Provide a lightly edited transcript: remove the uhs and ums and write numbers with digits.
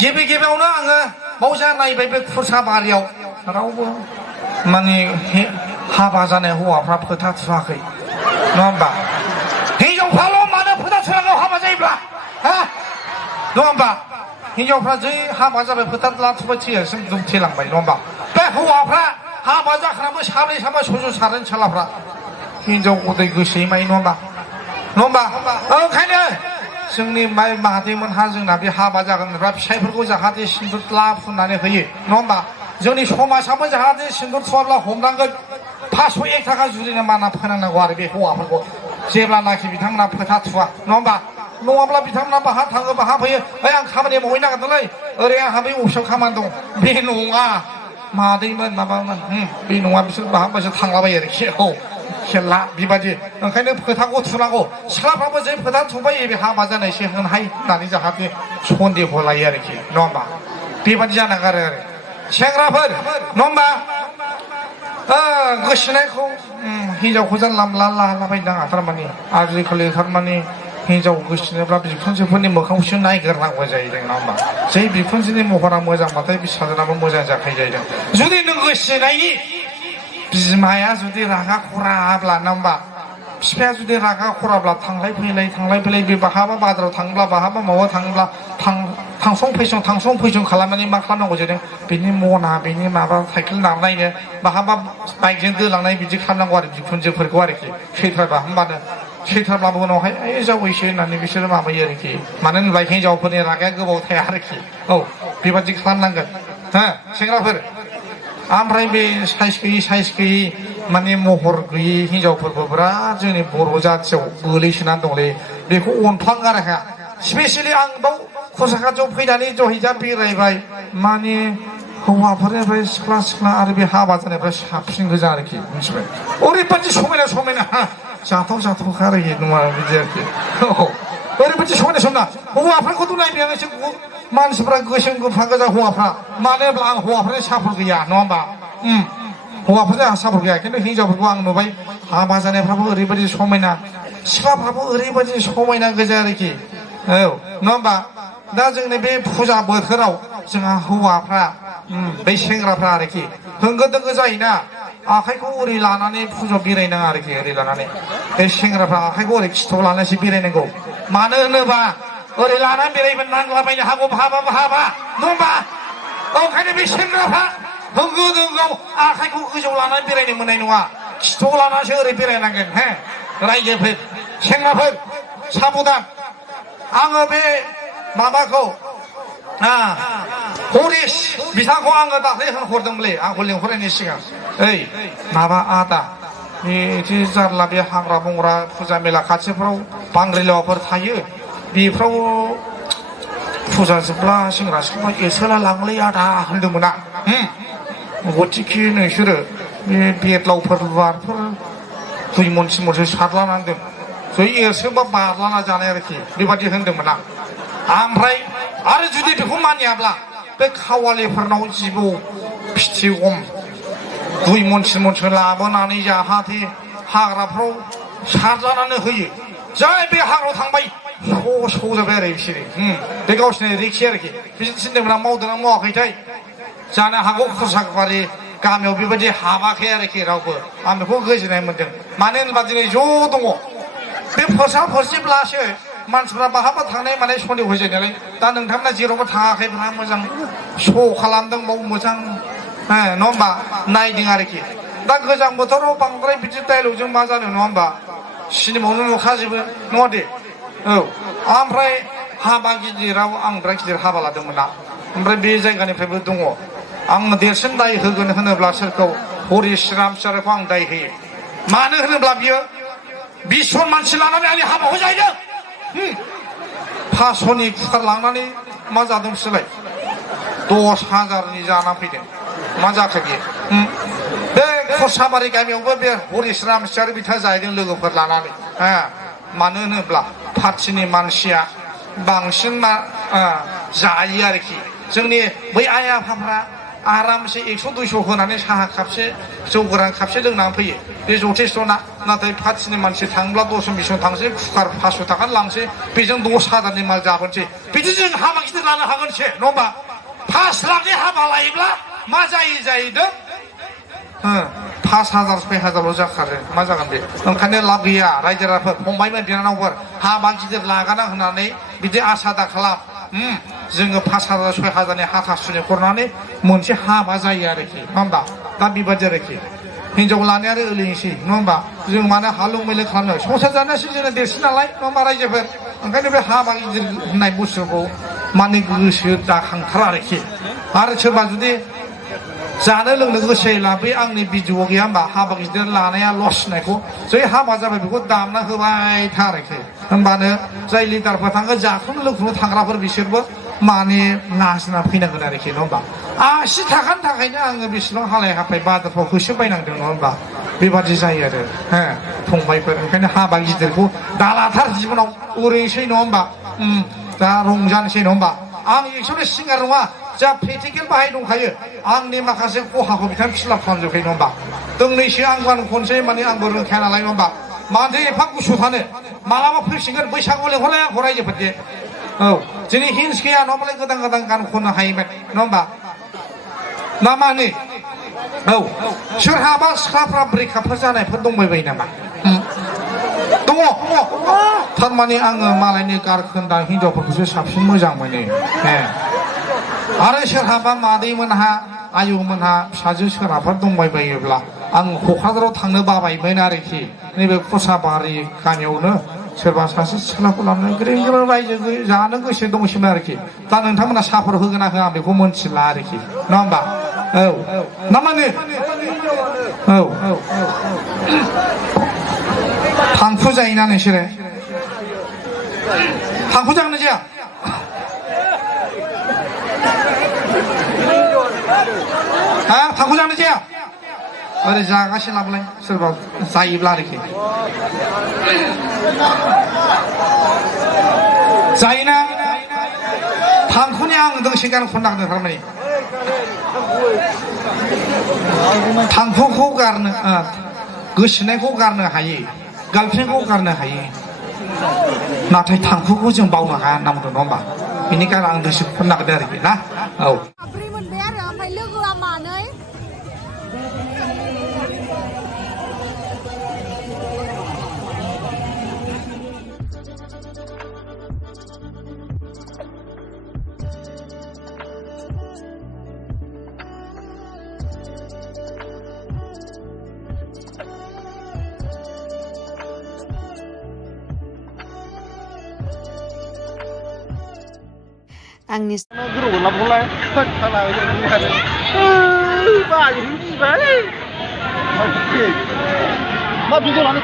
गिबि गिबियावनो आङो बावजा नायबाय बे खुरसा बारियाव रावबो माने हाबा जानाय हौवाफ्रा फोथा थुवाखै नङा होमबा हिनजावफ्राल' मानो फोथा थुनांगौ हाबा जायोब्ला हा नङा होमबा हिनजावफ्रा जै हाबा जाबाय फोथा लाथुबाय थैयासिम थैलांबाय नङा होमबा बे हौवाफ्रा हाबा जाखानाबो साब्रै साबा सयजन सारजन सालाफ्रा हिनजाव गदै गोसोयै माय नङा होमबा ओंखायनो जोंनि माइ माहारिमोनहा जोंना बे हाबा जागोनफ्रा फिसाइफोरखौ जाहाथे सिन्दुर ला फुननानै होयो नङा होमबा जोंनि समाजाबो जाहाथे सिन्दुर थुवाब्ला हमनांगोन 501 थाखा जुरिनो माना फोनांनांगौ आरो बे हौवाफोरखौ जेब्लानाखि बिथांमोना फोथा थुवा नङा होमबा नङाब्ला बिथांमोना बाहा थाङो बाहा फैयो ओइ आं खामानि मावहैनो नागिरदोंलै ओरै आंहा बे अफिसाव खामानि दं बे नङा मादैमोन माबामोन बे नङा बिसोर बाहा बासो थांलाबायो आरोखि औ खेला बेबादि ओंखायनो फोथाखौ थुनांगौ सिख्लाफ्राबो जै फोथा थुबाय बे हाबा जानायसो होनहाय होननानै जाहाथे सन्देह लायो आरोखि नङा होमबा बेबादि जानांगौ आरो सेंग्राफोर नङा होमबा गोसोनायखौ हिनजावखौ जानला मोनला लालाबायनो नाङा थारमाने आजिखालि थारमाने हिनजाव गोसोनोब्ला बिखुनजोफोरनि मोखांखौसो नायग्रोनांगौ जाहैदों नङा होमबा जै बिखुनजोनि महरा मोजांबाथाय फिसाजोनाबो मोजां जाखायो जाहैदों जुदि नों गोसोनायनि बिमाया जुदि रागा खराब्ला नङा होमबा बिफाया जुदि रागा खराब्ला थांलाय फैलाय बे बहाबा बाजाराव थाङोब्ला बहाबा माबा थाङोब्ला थांसं फैसं खालामनानै मा खालामनांगौ जादों बिनि मना बिनि माबा साइकेल नारनायनो बहाबा बाइकजों दोलांनाय बिदि खालामनांगौ आरो बिखुनजोफोरखौ आरोखि सैथ्राबा होमबानो सैथ्राब्लाबो उनावहाय जावैसो होननानै बिसोरो माबायो आरोखि मानो होनब्ला हिनजावफोरनि रागाया गोबाव थाया आरोखि औ बेबादि खालामनांगोन हो सेंग्राफोर ओमफ्राय बे साइस गैयि माने महर गैयि हिनजावफोरबो बिराद जोंनि बर' जाथियाव गोलैसोनानै दंलै बेखौ अनफ्लांगारखा स्पेसियेलि आं बाव खरसाखाथियाव फैनानै जहैजा बेरायबाय माने हौवाफोरनिफ्राय सिख्ला आरो बे हाबा जानायफ्रा साबसिन गोजा आरोखि मिथिबाय ओरैबादि समायना जाथावखा आरोखि नङा बिदि आरोखि ओरैबादि समायना हौवाफोरखौथ' नायबायानो एसे मानसिफ्रा गोसोम गोफा गोजा हौवाफ्रा मानो होनब्ला आं हौवाफोरनि सापर्ट गैया नङा होमबा हौवाफोरनि आंहा सापर्ट गैया खिन्थु हिनजावफोरखौ आं नुबाय हाबा जानायफ्राबो ओरैबादि समायना सिख्लाफ्राबो ओरैबादि समायना गोजा आरोखि औ नङा होमबा दा जोंनि बे फुजा बोथोराव जोंहा हौवाफ्रा बै सेंग्राफ्रा आरोखि होंगो दोंगो जायोना आखाइखौ ओरै लानानै फुजायाव बेरायनाङा आरोखि ओरै लानानै बे सेंग्राफ्रा आखाइखौ ओरै खिथुआव लानानैसो बेरायनांगौ मानो होनोबा ओरै लानानै बेरायबा नांलाबायनो हागौ बहाबा नङा होमबा ओंखायनो बे सेंग्राफ्रा होंगो दोंगो आखाइखौ गोजौ लानानै बेरायनो मोननाय नङा खिथुआव लानानैसो ओरै बेरायनांगोन हे रायजोफोर सेंग्राफोर साबधान आङो बे माबाखौ हरिस बिथांखौ आङो दाख्लै होनहरदोंमोनलै आंखौ लिंहरनायनि सिगां ओइ माबा आदा बिदि जारला बे हाग्रा बंग्रा फुजा मेला खाथिफ्राव बांग्रिलावफोर थायो बेफ्राव फुजा जोबब्ला सेंग्रा सिख्ला एसोला लांलै आदा होनदोंमोन आं गथिखे नोंसोरो बे बेदलावफोर लुवारफोर 2 मन 3 मनसो सारलानानै दोन जै एरसोबा बारलाना जानाय आरोखि बेबादि होनदोंमोन आं ओमफ्राय आरो जुदि बेखौ मानियाब्ला बे खावालिफोरनाव जिबौ फिथिगम 2 मन 3 मनसो लाबोनानै जाहाथे हाग्राफ्राव सारजानानै होयो जाय बे हाग्रायाव थांबाय स' जाबाय आरो बिसोरो बे गावसोरनि रिक्स आरोखि बिसोर थिनदोंमोन आं मावदोंना मावाखैथाय जानो हागौ खरसाबारि गामियाव बेबायदि हाबाखै आरोखि रावबो आं बेखौ गोजोननाय मोन्दों मानो होनबा दिनै ज' दङ बे फोसाबब्लासो मानसिफ्रा बहाबा थांनाय माने सन्देह जायो नालाय दा नोंथांमोना जेरावबो थाङाखैब्ला मोजां श' खालामदों बाव मोजां नङा होमबा नायदों आरोखि दा गोजां बोथोराव बांद्राय बिदि डायलगजों मा जानो नङा होमबा सिनेमायावनो नुखाजोबो नङा दे औ ओमफ्राय हाबा गिदिराव आं बिराद गिदिर हाबा लादोंमोन ना ओमफ्राय बे जायगानिफ्रायबो दङ आं देरसिन दाय होगोन होनोब्ला सोरखौ हरिश रामचारिखौ आं दाय होयो मानो होनोब्ला बियो 20 जन मानसि लानानै आंनि हाबाखौ जाहैदों 500नि कुकार लांनानै मा जादों बिसोरलाय 10,000नि जाना फैदों मा जाखो बियो बे खरसाबारि गामियावबो बे हरिश रामचारि बिथाङा जाहैदों लोगोफोर लानानै मानो होनोब्ला पार्टिनि मानसिया बांसिन जायो आरोखि जोंनि बै आइ आफाफ्रा आरामसे 100-200 होनानै साहा खापसे जौ गोरान खापसे लोंनानै फैयो बे जथेस्थ' ना नाथाय पार्टिनि मानसि थांब्ला 10-20 थांसै कुकार 500 थाखा लांसै बेजों 10,000नि माल जाबोनसै बिदि जों हाबा गिदिर लानो हागोनसो नङा होमबा 5 लाखनि हाबा लायोब्ला मा जायो जाहैदों 5,000-6,000ल' जाखारो मा जागोन बे ओंखायनो लाब गैया रायजो राजाफोर फंबायमोन बिनानावफोर हाबा गिदिर लागाना होनानै बिदि आसा दा खालाम जोङो 5,000-6,000नि हाथासुनि खुरनानै मोनसे हाबा जायो आरोखि नङा होमबा दा बेबायदि आरोखि हिनजाव लानाया आरो ओरैनोसै नङा होमबा जों मानो हालुं मैलो खालामनो संसार जानायासो जोङो देरसिन नालाय नङा होमबा रायजोफोर ओंखायनो बे हाबा गिदिर होननाय बुस्थुखौ माने गोसो दाखांथारा आरोखि आरो सोरबा जुदि जानो लोंनो गोसोला बे आंनि भिडिअ गैया होमबा हाबा गिदिर लानाया लस होननायखौ जै हाबा जाबाय बेखौ दामना होबाय था आरोखि होमबानो जाय लिडारफोर थांगोन जाखुनु लोंखुनु थांग्राफोर बिसोरबो माने लाजिना फैनांगोन आरोखि नङा होमबा 80 थाखानि थाखायनो आङो बेसेबां हालाय हाफाय बाजारफ्राव होसोबायनांदों नङा होमबा बेबादि जायो आरो फंबायफोर ओंखायनो हाबा गिदिरखौ दालाथार जिबनाव ओरैनोसै नङा होमबा दा रंजानोसै नङा होमबा आं एक्सुवेलि सिंगार नङा जा प्रेक्टिकेल बाहाय दंखायो आंनि माखासे खहाखौ बिथां फिलाप खालामजोबखायो नङा होमबा दोंनैसो आं गान खनसै माने आंबो रोंखाया नालाय नङा होमबा मानोथो एफा गुसु थानो मालाबा फैसिगोन बैसागु लेंहरलाय आंखौ रायजोफोरदे औ दिनै हिन्स गैया नङाबालाय गोदान गोदान गान खननो हायोमोन नङा होमबा ना माने औ सोरहाबा सिख्लाफ्रा ब्रेकआपफोर जानायफोर दंबायबायो नामा दङ थारमाने आङो मालायनि गारखोन्दा हिनजावफोरखौसो साबसिन मोजां मोनो आरो सोरहाबा मादैमोनहा आयंमोनहा फिसाजो सोरहाफोर दंबायबायोब्ला आं क'क्राझाराव थांनो बाबायमोन आरोखि नैबे खसाबारि गामियावनो सोरबा सासे सिख्लाखौ लानानै ग्रें ग्रें रायजो जानो गोसो दंसैमोन आरोखि दा नोंथांमोना सापर्ट होगोन ना होआ आं बेखौ मोनथिला आरोखि नङा होमबा औ ना माने औ थांखु जायोना नोंसोरो थांखु जागोन ना जाया थांखु जानो जाया ओरै जागासिनो लाबोलाय सोरबा जायोब्ला आरोखि जायोना थांखुनि आं दोंसे गान खननांदों थारमाने थांखुखौ गारनो गोसोनायखौ गारनो हायो गार्लफ्रेन्डखौ गारनो हायो नाथाय थांखुखौ जों बावनो हाया होनना बुंदों नङा होमबा बेनिखायनो आं दोंसे खननांदों आरोखि ना औ आंनि गोरौ लाबोलाय थाला बायो बिबाय मा भिडिअ लानो